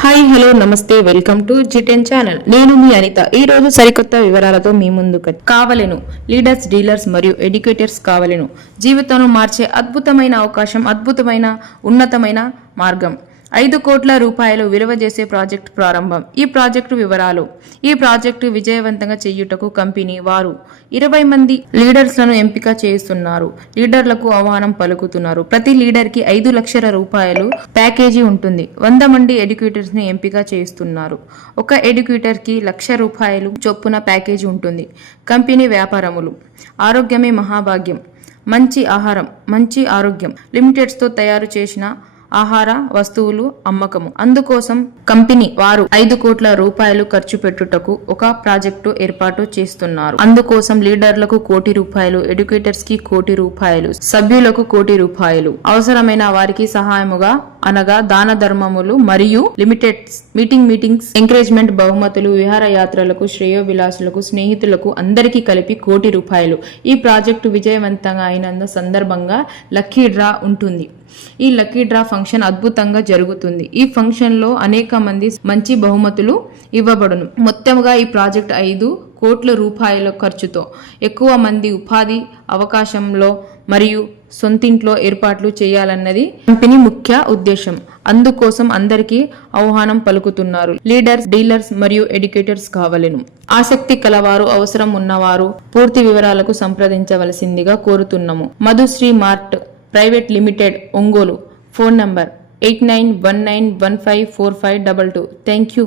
Hi hello నమస్తే welcome to G10 channel. నేను మీ అనిత. ఈ రోజు సరికొత్త వివరాలతో మీ ముందుకు కావలెను. లీడర్స్, డీలర్స్ మరియు ఎడ్యుకేటర్స్ కావలెను. జీవితాలను మార్చే అద్భుతమైన అవకాశం, అద్భుతమైన ఉన్నతమైన మార్గం. 5 కోట్ల రూపాయలు విలువ చేసే ప్రాజెక్టు ప్రారంభం. ఈ ప్రాజెక్టు వివరాలు. ఈ ప్రాజెక్టు విజయవంతంగా చేయుటకు కంపెనీ వారు 20 మంది లీడర్స్లను ఎంపిక చేస్తున్నారు. లీడర్లకు ఆహ్వానం పలుకుతున్నారు. ప్రతి లీడర్కి 5 లక్షల రూపాయలు ప్యాకేజీ ఉంటుంది. 100 మంది ఎడ్యుకేటర్స్ ని ఎంపిక చేస్తున్నారు. ఒక ఎడ్యుకేటర్కి 1 లక్ష రూపాయలు చొప్పున ప్యాకేజీ ఉంటుంది. కంపెనీ వ్యాపారములు. ఆరోగ్యమే మహాభాగ్యం. మంచి ఆహారం, మంచి ఆరోగ్యం. లిమిటెడ్స్తో తయారు చేసిన ఆహార వస్తువులు అమ్మకము. అందుకోసం కంపెనీ వారు 5 కోట్ల రూపాయలు ఖర్చు పెట్టుటకు ఒక ప్రాజెక్టు ఏర్పాటు చేస్తున్నారు. అందుకోసం లీడర్లకు 1 కోటి రూపాయలు, ఎడ్యుకేటర్స్ కి 1 కోటి రూపాయలు, సభ్యులకు 1 కోటి రూపాయలు, అవసరమైన వారికి సహాయముగా అనగా దాన ధర్మములు మరియు లిమిటెడ్స్ మీటింగ్స్ ఎంకరేజ్మెంట్, బహుమతులు, విహారయాత్రలకు, శ్రేయోభిలాషులకు, స్నేహితులకు అందరికీ కలిపి 1 కోటి రూపాయలు. ఈ ప్రాజెక్టు విజయవంతంగా అయినందు సందర్భంగా లక్కీ డ్రా ఉంటుంది. ఈ లక్కీ డ్రా ఫంక్షన్ అద్భుతంగా జరుగుతుంది. ఈ ఫంక్షన్ లో అనేక మంది మంచి బహుమతులు ఇవ్వబడును. మొత్తంగా ఈ ప్రాజెక్ట్ 5 కోట్ల రూపాయల ఖర్చుతో ఎక్కువ మంది ఉపాధి అవకాశంలో మరియు సొంతింట్లో ఏర్పాట్లు చేయాలన్నది కంపెనీ ముఖ్య ఉద్దేశం. అందుకోసం అందరికీ ఆహ్వానం పలుకుతున్నారు. లీడర్స్, డీలర్స్ మరియు ఎడ్యుకేటర్స్ కావలెను. ఆసక్తి కలవారు, అవసరం ఉన్నవారు పూర్తి వివరాలకు సంప్రదించవలసిందిగా కోరుతున్నాము. Madhushree mart private limited, Ongole. Phone number 8919154522. Thank you.